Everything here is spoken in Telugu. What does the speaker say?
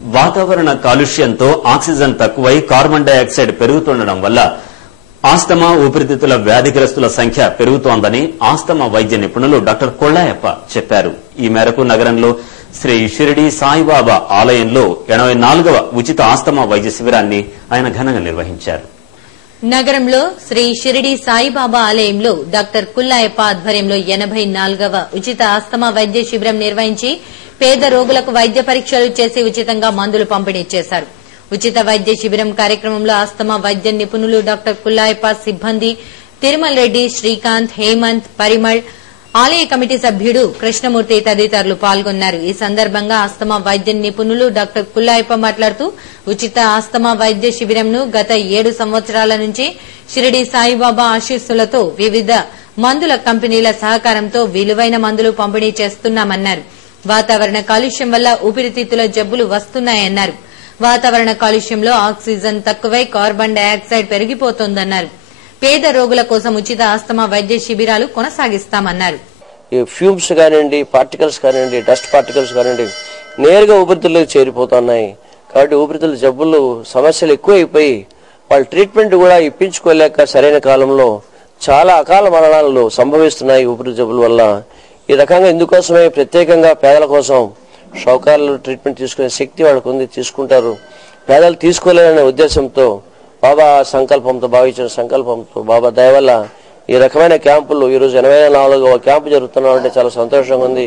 వాతావరణ కాలుష్యంతో ఆక్సిజన్ తక్కువై కార్బన్ డయాక్సైడ్ పెరుగుతుండడం వల్ల ఆస్తమా ఊపిరితిత్తుల వ్యాధిగ్రస్తుల సంఖ్య పెరుగుతోందని ఆస్తమా వైద్య నిపుణులు డాక్టర్ కొల్లాయప్ప చెప్పారు. ఈ మేరకు నగరంలో శ్రీ షిరిడి సాయిబాబా ఆలయంలో 84వ ఉచిత ఆస్తమా వైద్య శిబిరాన్ని ఆయన ఘనంగా నిర్వహించారు. నగరంలో శ్రీ షిరిడి సాయిబాబా ఆలయంలో డాక్టర్ కుల్లాయప్ప ఆధ్వర్యంలో 84వ ఉచిత ఆస్తమా వైద్య శిబిరం నిర్వహించి పేద రోగులకు వైద్య పరీక్షలు చేసి ఉచితంగా మందులు పంపిణీ చేశారు. ఉచిత వైద్య శిబిరం కార్యక్రమంలో ఆస్తమా వైద్య నిపుణులు డాక్టర్ కుల్లాయప్ప సిబ్బంది తిరుమల్ రెడ్డి, శ్రీకాంత్, హేమంత్, పరిమళ్, ఆలయ కమిటీ సభ్యుడు కృష్ణమూర్తి తదితరులు పాల్గొన్నారు. ఈ సందర్భంగా ఆస్తమా వైద్య నిపుణులు డాక్టర్ కుల్లాయప్ప మాట్లాడుతూ ఉచిత ఆస్తమా వైద్య శిబిరంను గత 7 సంవత్సరాల నుంచి షిరిడి సాయిబాబా ఆశీస్సులతో వివిధ మందుల కంపెనీల సహకారంతో విలువైన మందులు పంపిణీ చేస్తున్నామన్నారు. వాతావరణ కాలుష్యం వల్ల ఊపిరితిత్తుల జబ్బులు వస్తున్నాయన్నారు. వాతావరణ కాలుష్యంలో ఆక్సిజన్ తక్కువై కార్బన్ డయాక్సైడ్ పెరిగిపోతోందన్నారు. పేద రోగుల కోసం ఉచిత ఆస్తమా వైద్య శిబిరాలు కొనసాగిస్తామన్నారు. ఈ ఫ్యూమ్స్ కానివ్వండి, పార్టికల్స్ కానివ్వండి, డస్ట్ పార్టికల్స్ కానివ్వండి నేరుగా ఊపిరితిత్తులకు చేరిపోతున్నాయి. కాబట్టి ఊపిరితిత్తుల జబ్బులు సమస్యలు ఎక్కువైపోయి వాళ్ళ ట్రీట్మెంట్ కూడా ఇప్పించుకోలేక సరైన కాలంలో చాలా అకాల మరణాలు సంభవిస్తున్నాయి ఊపిరితిత్తుల జబ్బుల వల్ల. ఈ రకంగా ఇందుకోసమే ప్రత్యేకంగా పేదల కోసం షౌకార్లు ట్రీట్మెంట్ తీసుకునే శక్తి వాళ్ళకు ఉంది, తీసుకుంటారు. పేదలు తీసుకోలేదనే ఉద్దేశంతో బాబా సంకల్పంతో, భావించిన సంకల్పంతో, బాబా దయ వల్ల ఈ రకమైన క్యాంపులు ఈరోజు 84వ క్యాంపు జరుగుతున్నామంటే చాలా సంతోషంగా ఉంది.